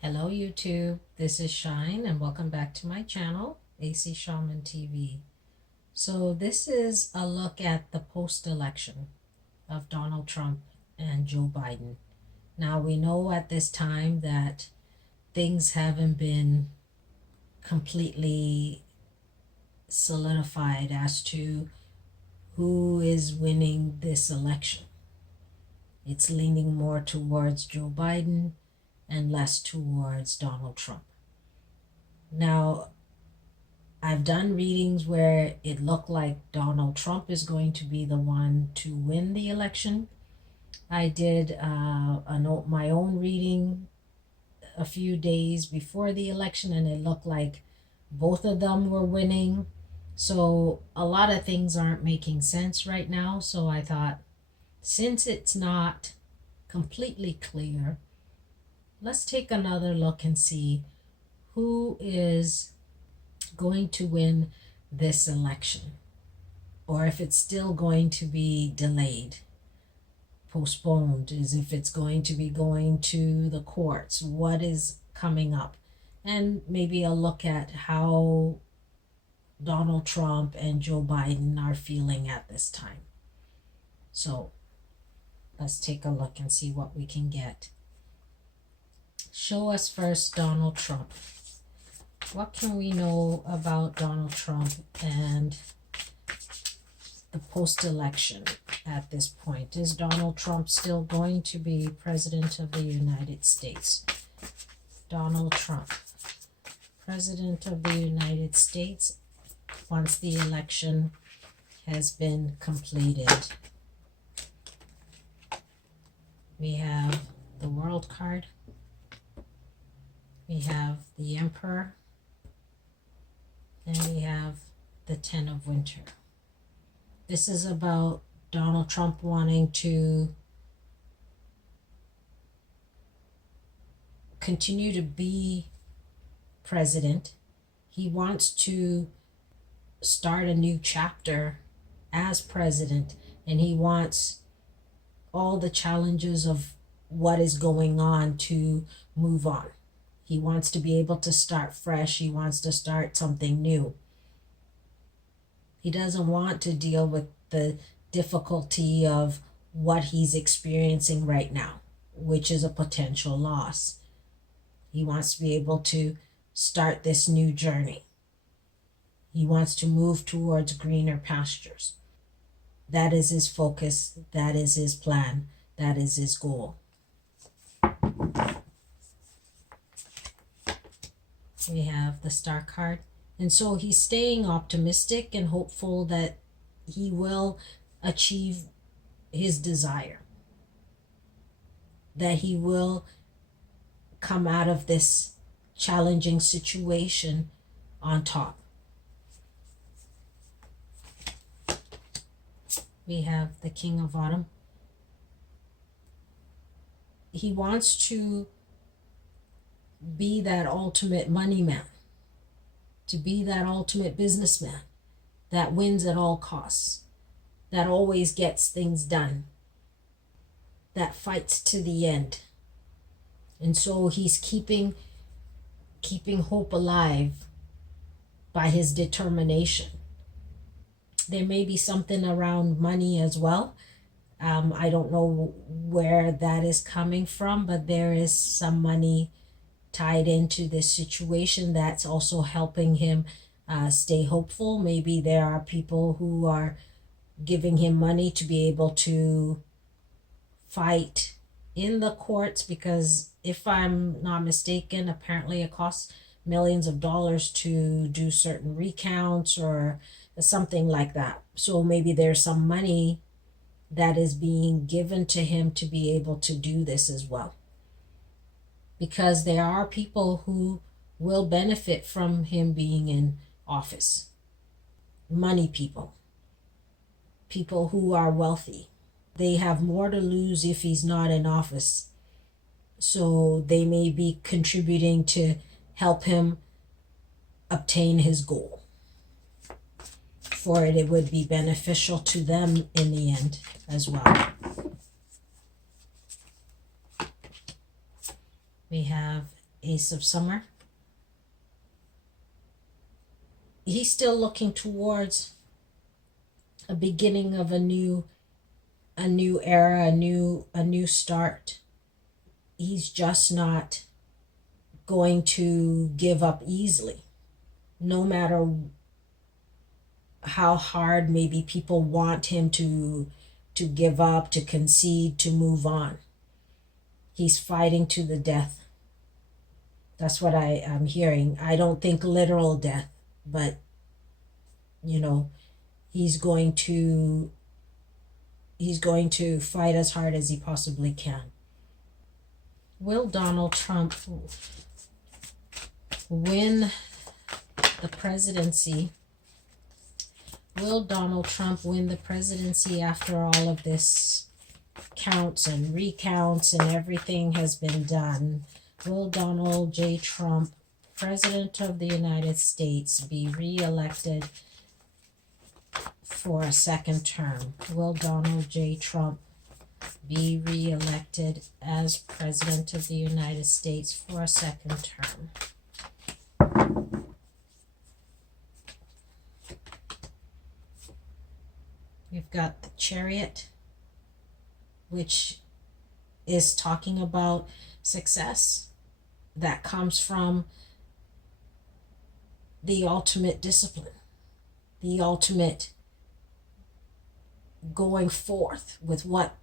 Hello YouTube, this is Shine and welcome back to my channel, AC Shaman TV. So this is a look at the post-election of Donald Trump and Joe Biden. Now we know at this time that things haven't been completely solidified as to who is winning this election. It's leaning more towards Joe Biden and less towards Donald Trump. Now, I've done readings where it looked like Donald Trump is going to be the one to win the election. I did my own reading a few days before the election, and it looked like both of them were winning. So a lot of things aren't making sense right now. So I thought, since it's not completely clear, let's take another look and see who is going to win this election, or if it's still going to be delayed, postponed, as if it's going to be going to the courts, what is coming up, and maybe a look at how Donald Trump and Joe Biden are feeling at this time. So let's take a look and see what we can get. Show us first Donald Trump. What can we know about Donald Trump and the post-election at this point? Is Donald Trump still going to be President of the United States? Donald Trump, President of the United States, once the election has been completed. We have the World card. We have the Emperor. And we have the Ten of Winter. This is about Donald Trump wanting to continue to be president. He wants to start a new chapter as president, and he wants all the challenges of what is going on to move on. He wants to be able to start fresh. He wants to start something new. He doesn't want to deal with the difficulty of what he's experiencing right now, which is a potential loss. He wants to be able to start this new journey. He wants to move towards greener pastures. That is his focus. That is his plan. That is his goal. We have the Star card. And so he's staying optimistic and hopeful that he will achieve his desire, that he will come out of this challenging situation on top. We have the King of Autumn. He wants to be that ultimate money man, to be that ultimate businessman that wins at all costs, that always gets things done, that fights to the end. And so he's keeping hope alive by his determination. There may be something around money as well. I don't know where that is coming from, but there is some money tied into this situation that's also helping him stay hopeful. Maybe there are people who are giving him money to be able to fight in the courts, because if I'm not mistaken, apparently it costs millions of dollars to do certain recounts or something like that. So maybe there's some money that is being given to him to be able to do this as well, because there are people who will benefit from him being in office. Money people, people who are wealthy. They have more to lose if he's not in office. So they may be contributing to help him obtain his goal. For it would be beneficial to them in the end as well. We have Ace of Summer. He's still looking towards a beginning of a new era, a new start. He's just not going to give up easily, no matter how hard maybe people want him to give up, to concede, to move on. He's fighting to the death. That's what I am hearing. I don't think literal death, but he's going to fight as hard as he possibly can. Will Donald Trump win the presidency? Will Donald Trump win the presidency after all of this counts and recounts and everything has been done? Will Donald J. Trump, President of the United States, be re-elected for a second term? Will Donald J. Trump be re-elected as President of the United States for a second term? We've got the Chariot, which is talking about success that comes from the ultimate discipline, the ultimate going forth with what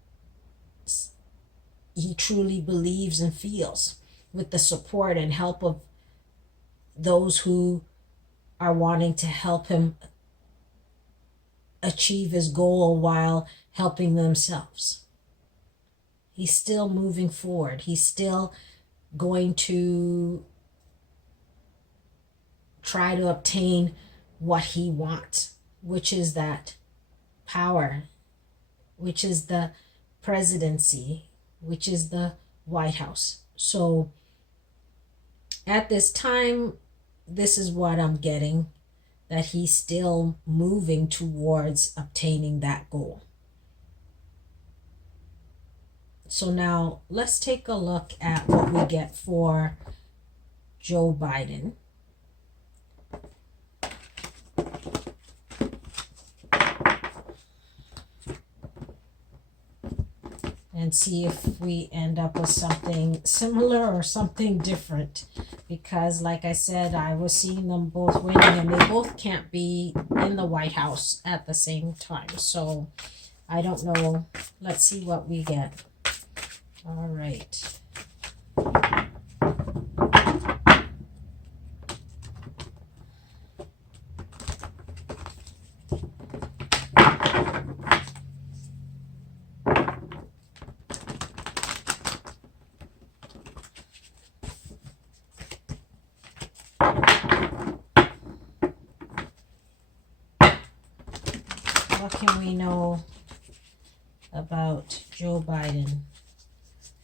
he truly believes and feels, with the support and help of those who are wanting to help him achieve his goal while helping themselves. He's still moving forward. He's still going to try to obtain what he wants, which is that power, which is the presidency, which is the White House. So at this time, this is what I'm getting, that he's still moving towards obtaining that goal. So now let's take a look at what we get for Joe Biden. And see if we end up with something similar or something different. Because like I said, I was seeing them both winning and they both can't be in the White House at the same time. So I don't know. Let's see what we get. All right. What can we know about Joe Biden?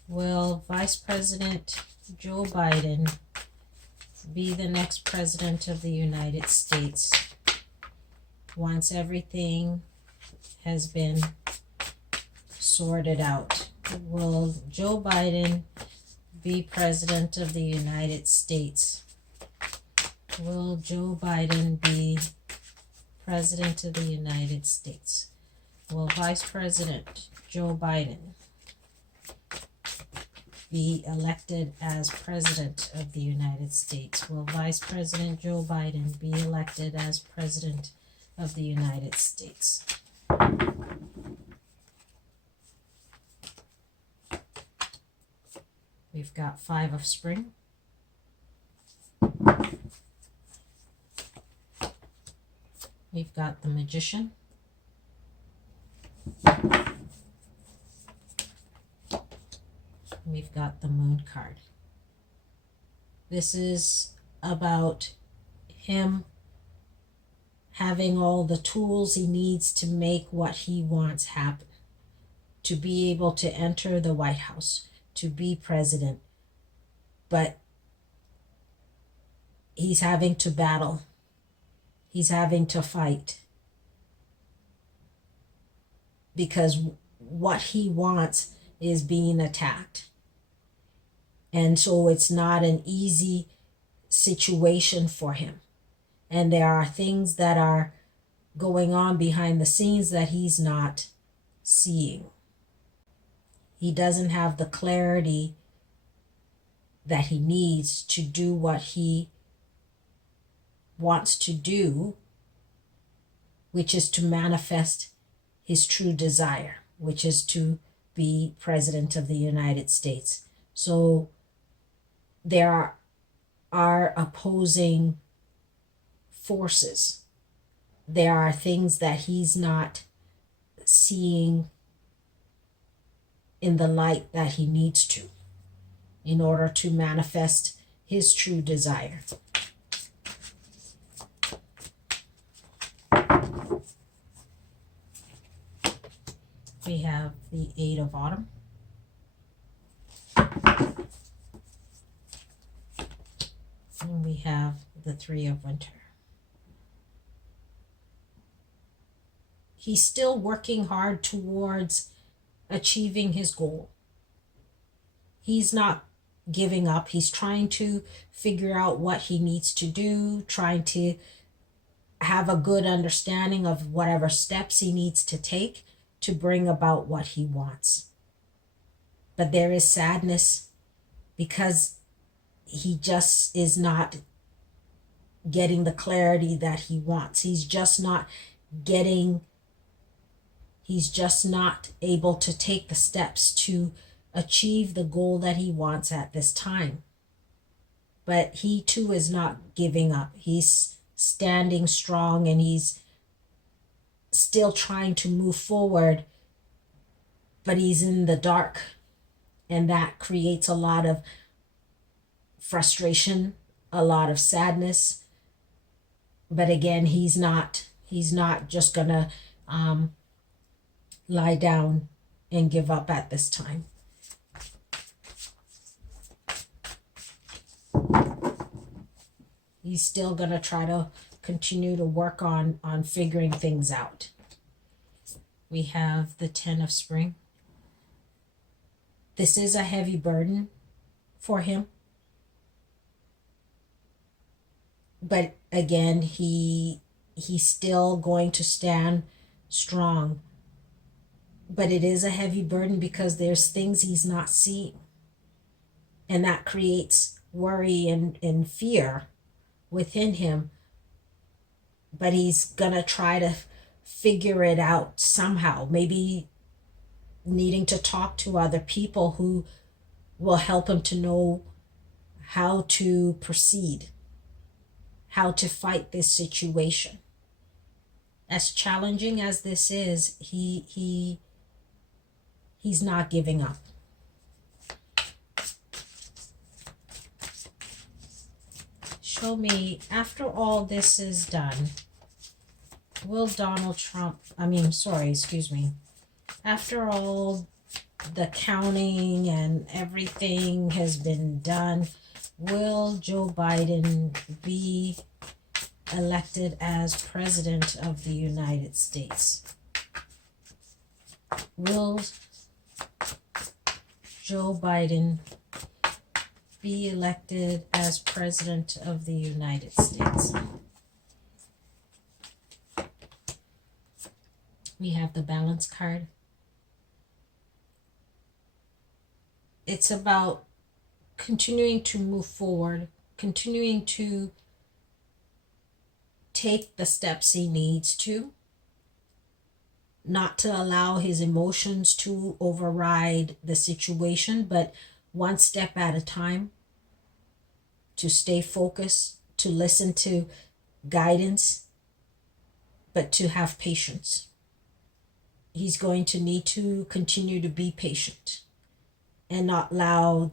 Will Vice President Joe Biden be the next president of the United States once everything has been sorted out? Will Joe Biden be president of the United States? Will Joe Biden be president of the United States? Will Vice President Joe Biden be elected as President of the United States? Will Vice President Joe Biden be elected as President of the United States? We've got 5 of Spring. We've got the Magician. We've got the Moon card. This is about him having all the tools he needs to make what he wants happen, to be able to enter the White House, to be president. But he's having to battle. He's having to fight. Because what he wants is being attacked. And so it's not an easy situation for him. And there are things that are going on behind the scenes that he's not seeing. He doesn't have the clarity that he needs to do what he wants to do, which is to manifest his true desire, which is to be president of the United States. So there are opposing forces. There are things that he's not seeing in the light that he needs to in order to manifest his true desire. We have the Eight of Autumn. And we have the Three of Winter. He's still working hard towards achieving his goal. He's not giving up. He's trying to figure out what he needs to do, trying to have a good understanding of whatever steps he needs to take to bring about what he wants. But there is sadness because he just is not getting the clarity that he wants. He's just not able to take the steps to achieve the goal that he wants at this time. But he too is not giving up. He's standing strong and he's still trying to move forward, but he's in the dark, and that creates a lot of frustration, a lot of sadness. But again, he's not just gonna lie down and give up at this time. He's still gonna try to continue to work on figuring things out. We have the Ten of Spring. This is a heavy burden for him. But again, he's still going to stand strong. But it is a heavy burden because there's things he's not seeing. And that creates worry and fear within him. But he's going to try to figure it out somehow. Maybe needing to talk to other people who will help him to know how to proceed, how to fight this situation. As challenging as this is, he's not giving up. Show me, after all this is done, will Donald Trump, after all the counting and everything has been done, will Joe Biden be elected as President of the United States? Will Joe Biden be elected as President of the United States? We have the Balance card. It's about continuing to move forward, continuing to take the steps he needs to, not to allow his emotions to override the situation, but one step at a time, to stay focused, to listen to guidance, but to have patience. He's going to need to continue to be patient and not allow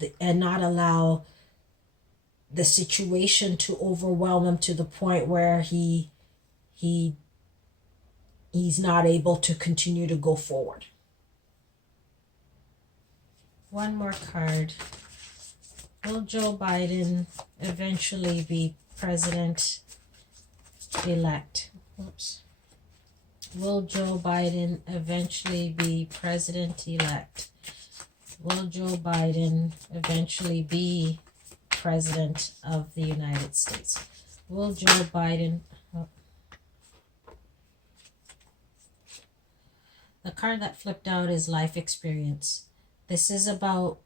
the situation to overwhelm him to the point where he's not able to continue to go forward. One more card. Will Joe Biden eventually be president-elect? Will Joe Biden eventually be president-elect? Will Joe Biden eventually be president of the United States? Will Joe Biden... The card that flipped out is life experience. This is about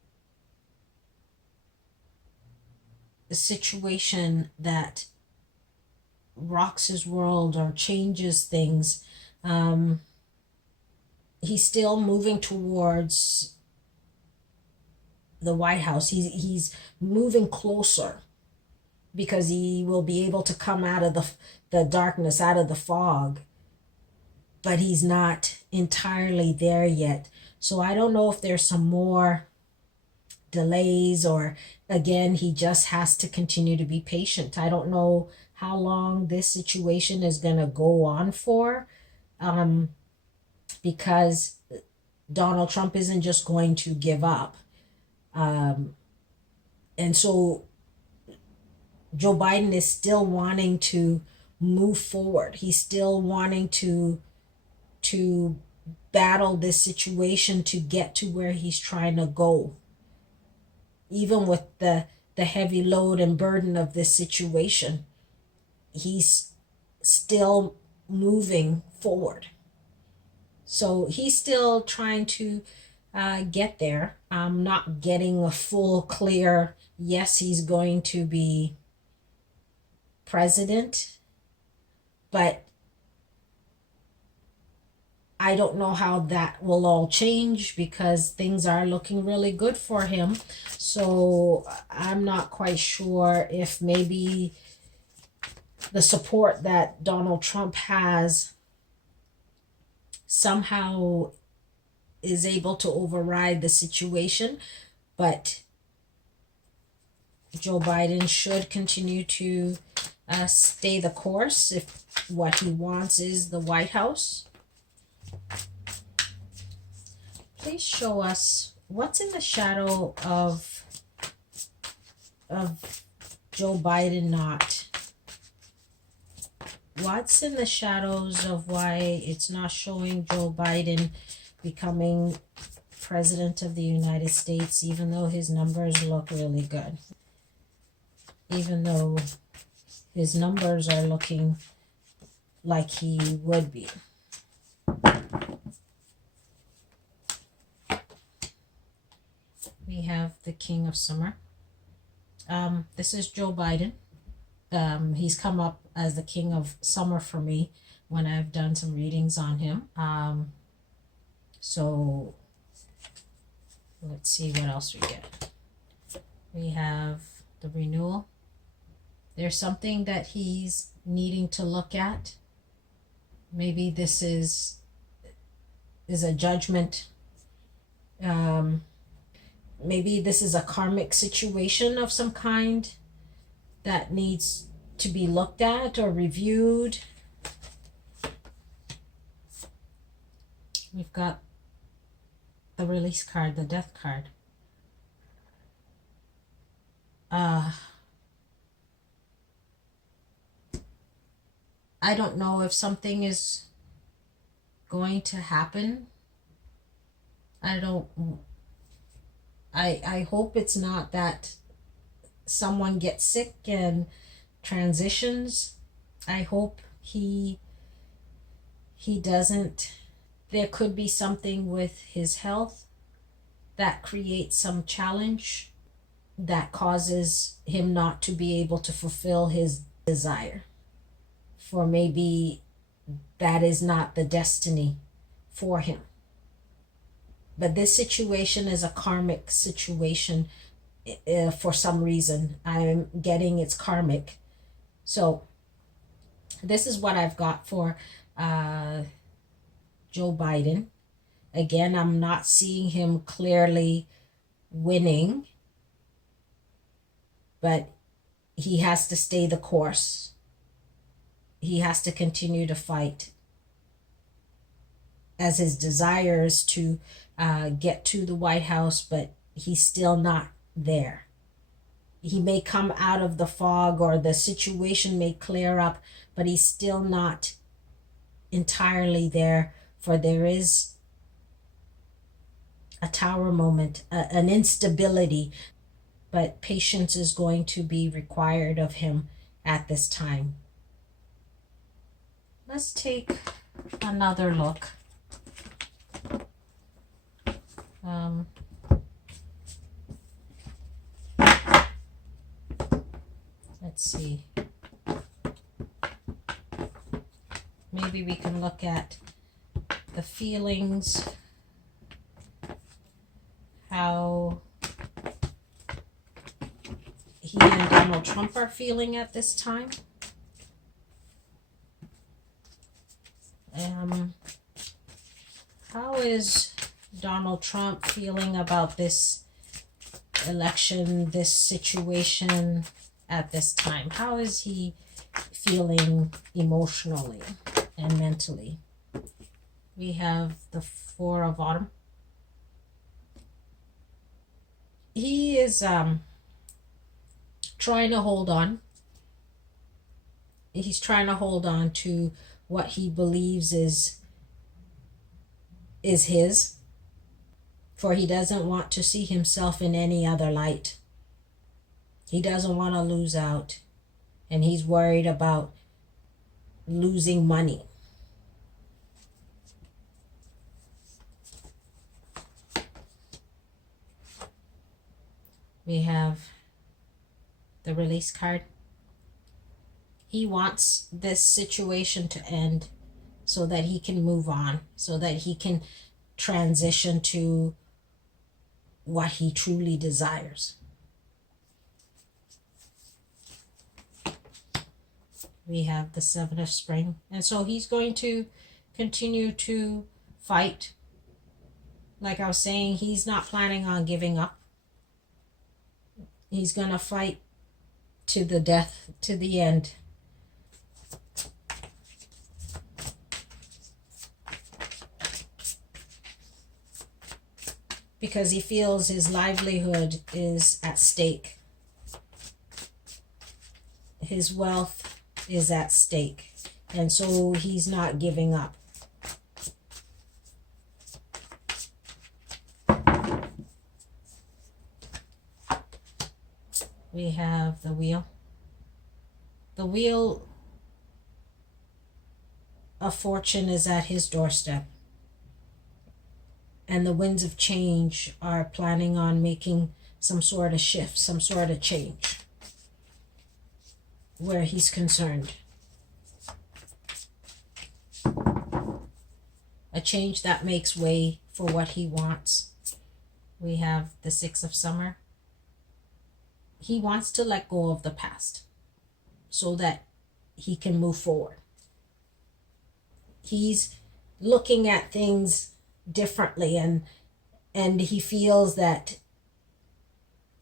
a situation that rocks his world or changes things. He's still moving towards the White House. He's moving closer because he will be able to come out of the darkness, out of the fog. But he's not entirely there yet. So I don't know if there's some more delays, or again, he just has to continue to be patient. I don't know how long this situation is going to go on for, because Donald Trump isn't just going to give up. And so Joe Biden is still wanting to move forward. He's still wanting to battle this situation to get to where he's trying to go. Even with the heavy load and burden of this situation, he's still moving forward. So he's still trying to get there. I'm not getting a full clear, yes, he's going to be president, but I don't know how that will all change because things are looking really good for him. So I'm not quite sure if maybe the support that Donald Trump has somehow is able to override the situation. But Joe Biden should continue to stay the course if what he wants is the White House. Please show us what's in the shadow of Joe Biden not. What's in the shadows of why it's not showing Joe Biden becoming president of the United States, even though his numbers look really good? Even though his numbers are looking like he would be. We have the King of Summer. This is Joe Biden. He's come up as the King of Summer for me when I've done some readings on him. So let's see what else we get. We have the renewal. There's something that he's needing to look at. Maybe this is a judgment. Maybe this is a karmic situation of some kind that needs to be looked at or reviewed. We've got the release card, the death card. I don't know if something is going to happen. I hope it's not that someone gets sick and transitions. I hope he doesn't. There could be something with his health that creates some challenge that causes him not to be able to fulfill his desire. For maybe that is not the destiny for him. But this situation is a karmic situation for some reason. I'm getting it's karmic. So this is what I've got for Joe Biden. Again, I'm not seeing him clearly winning, but he has to stay the course. He has to continue to fight, as his desire is to get to the White House, but he's still not there. He may come out of the fog or the situation may clear up, but he's still not entirely there, for there is a tower moment, an instability, but patience is going to be required of him at this time. Let's take another look. Let's see. Maybe we can look at the feelings, how he and Donald Trump are feeling at this time. How is Donald Trump feeling about this election, this situation at this time? How is he feeling emotionally and mentally? We have the Four of Autumn. He is trying to hold on. He's trying to hold on to what he believes is his, for he doesn't want to see himself in any other light. He doesn't want to lose out, and he's worried about losing money. We have the Release card. He wants this situation to end so that he can move on, so that he can transition to what he truly desires. We have the Seven of Spring. And so he's going to continue to fight. Like I was saying, he's not planning on giving up. He's going to fight to the death, to the end. Because he feels his livelihood is at stake. His wealth is at stake. And so he's not giving up. We have the Wheel. The Wheel of Fortune is at his doorstep. And the winds of change are planning on making some sort of shift, some sort of change where he's concerned. A change that makes way for what he wants. We have the Six of Summer. He wants to let go of the past so that he can move forward. He's looking at things differently, and he feels that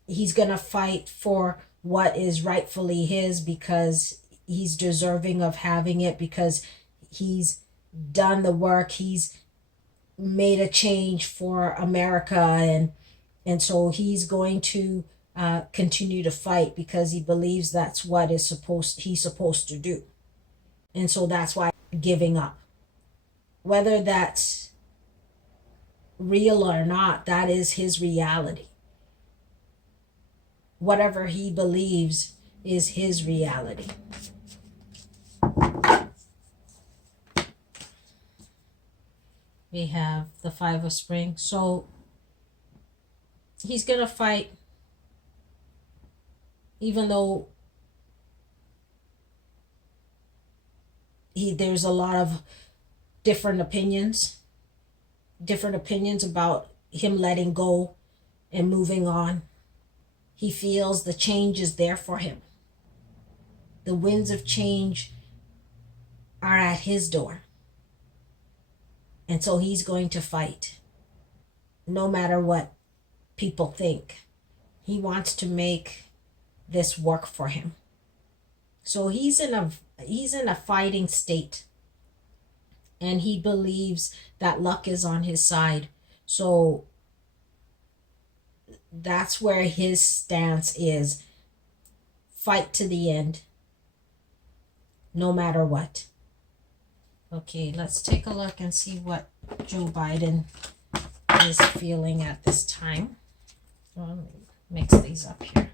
he's gonna fight for what is rightfully his because he's deserving of having it, because he's done the work, he's made a change for America, and so he's going to continue to fight because he believes that's what he's supposed to do. And so that's why giving up, whether that's real or not, that is his reality. Whatever he believes is his reality. We have the Five of Spring. So he's gonna fight, even though there's a lot of different opinions about him letting go and moving on. He feels the change is there for him. The winds of change are at his door. And so he's going to fight, no matter what people think. He wants to make this work for him. So he's in a fighting state. And he believes that luck is on his side. So that's where his stance is. Fight to the end, no matter what. Okay, let's take a look and see what Joe Biden is feeling at this time. Well, let me mix these up here.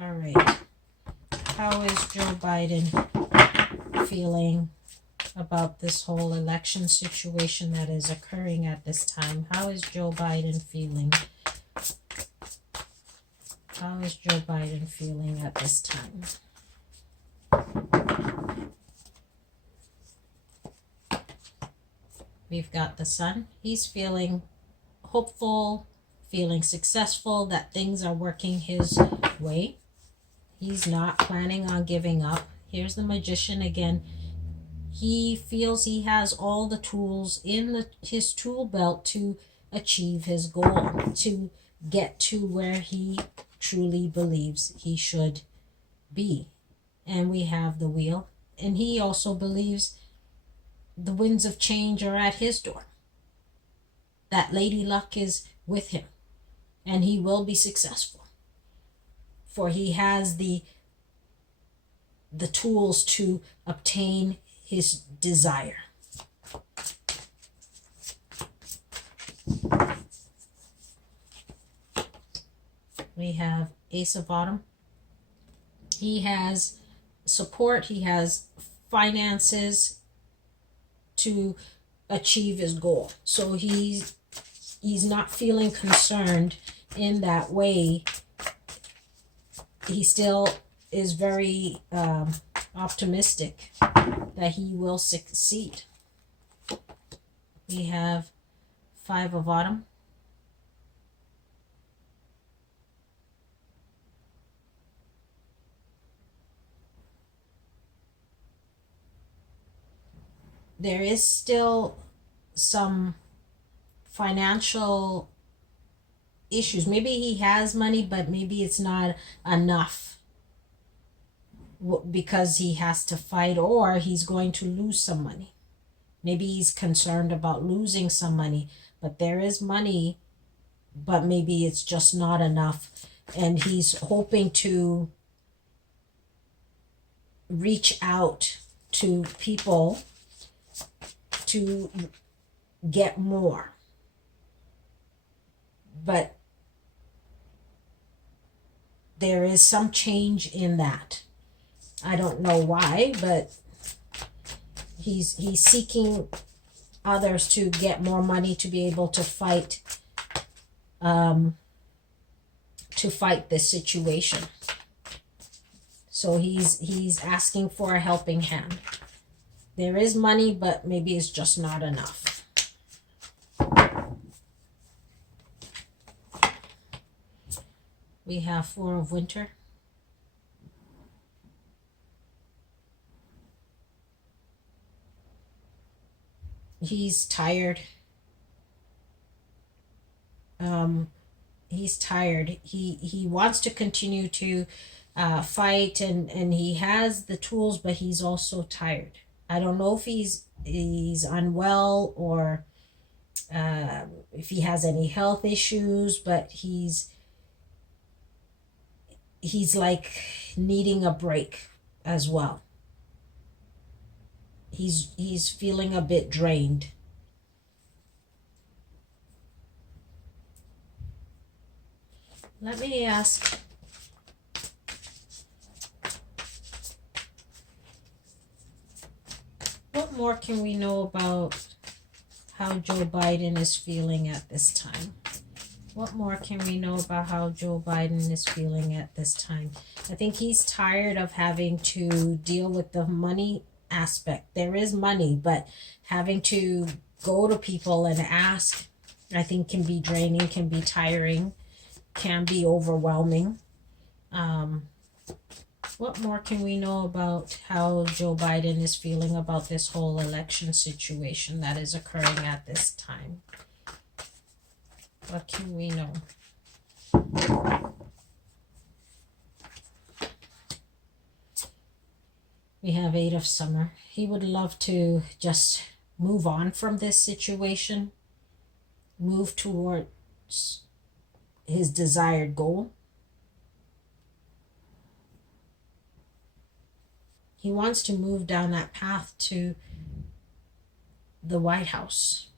All right. How is Joe Biden feeling about this whole election situation that is occurring at this time? How is Joe Biden feeling? How is Joe Biden feeling at this time? We've got the Sun. He's feeling hopeful, feeling successful, that things are working his way. He's not planning on giving up. Here's the Magician again. He feels he has all the tools in his tool belt to achieve his goal, to get to where he truly believes he should be. And we have the Wheel. And he also believes the winds of change are at his door. That Lady Luck is with him. And he will be successful. For he has the tools to obtain his desire. We have Ace of Autumn. He has support, he has finances to achieve his goal. So he's not feeling concerned in that way. He still is very optimistic that he will succeed. We have Five of Autumn. There is still some financial issues. Maybe he has money, but maybe it's not enough because he has to fight, or he's going to lose some money. Maybe he's concerned about losing some money, but there is money, but maybe it's just not enough. And he's hoping to reach out to people to get more. But there is some change in that. I don't know why, but he's seeking others to get more money to be able to fight this situation. So he's asking for a helping hand. There is money, but maybe it's just not enough. We have Four of Winter. He's tired. He's tired. He wants to continue to fight, and he has the tools, but he's also tired. I don't know if he's unwell or if he has any health issues, but he's like needing a break as well. He's feeling a bit drained. Let me ask, what more can we know about how Joe Biden is feeling at this time? What more can we know about how Joe Biden is feeling at this time? I think he's tired of having to deal with the money aspect. There is money, but having to go to people and ask, I think, can be draining, can be tiring, can be overwhelming. What more can we know about how Joe Biden is feeling about this whole election situation that is occurring at this time? What can we know? We have Eight of Summer. He would love to just move on from this situation, move towards his desired goal. He wants to move down that path to the White House.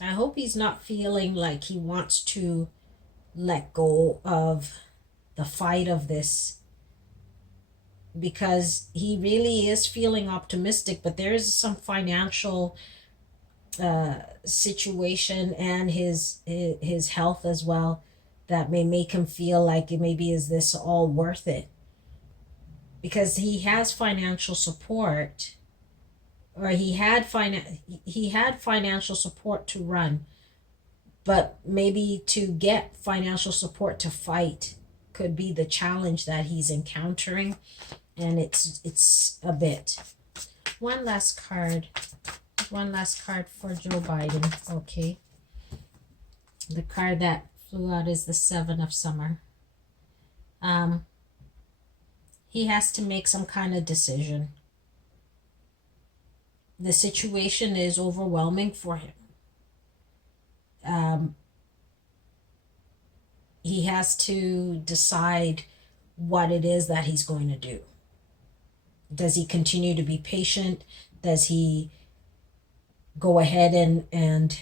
I hope he's not feeling like he wants to let go of the fight of this, because he really is feeling optimistic, but there is some financial situation and his health as well that may make him feel like maybe is this all worth it, because he has financial support, or he had financial support to run, but maybe to get financial support to fight could be the challenge that he's encountering, and it's a bit. One last card for Joe Biden. Okay, the card that flew out is the Seven of Summer. He has to make some kind of decision. The situation is overwhelming for him. He has to decide what it is that he's going to do. Does he continue to be patient? Does he go ahead and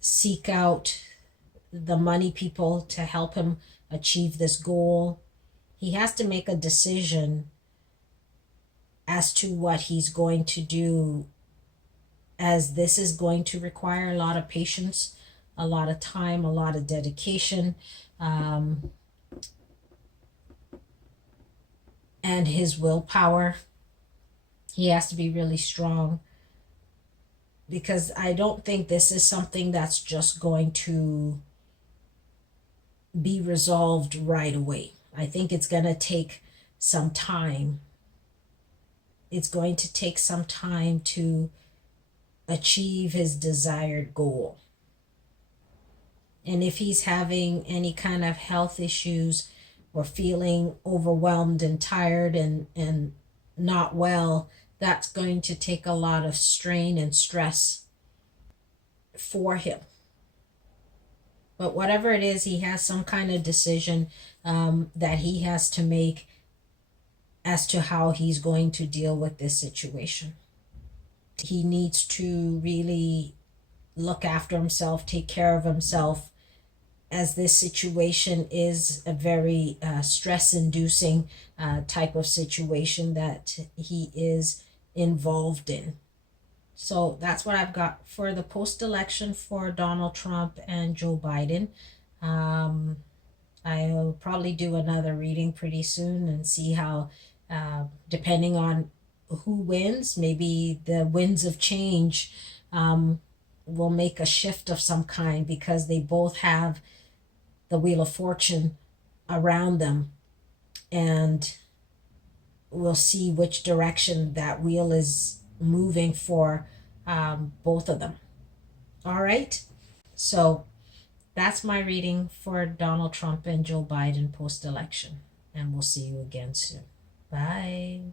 seek out the money people to help him achieve this goal? He has to make a decision as to what he's going to do, as this is going to require a lot of patience, a lot of time, a lot of dedication, and his willpower. He has to be really strong, because I don't think this is something that's just going to be resolved right away. I think it's going to take some time. It's going to take some time to achieve his desired goal. And if he's having any kind of health issues or feeling overwhelmed and tired and not well, that's going to take a lot of strain and stress for him. But whatever it is, he has some kind of decision that he has to make as to how he's going to deal with this situation. He needs to really look after himself, take care of himself, as this situation is a very stress-inducing type of situation that he is involved in. So that's what I've got for the post-election for Donald Trump and Joe Biden. I'll probably do another reading pretty soon and see how, depending on who wins, maybe the winds of change will make a shift of some kind, because they both have the Wheel of Fortune around them, and we'll see which direction that wheel is moving for both of them. All right, so that's my reading for Donald Trump and Joe Biden post-election, and we'll see you again soon. Bye.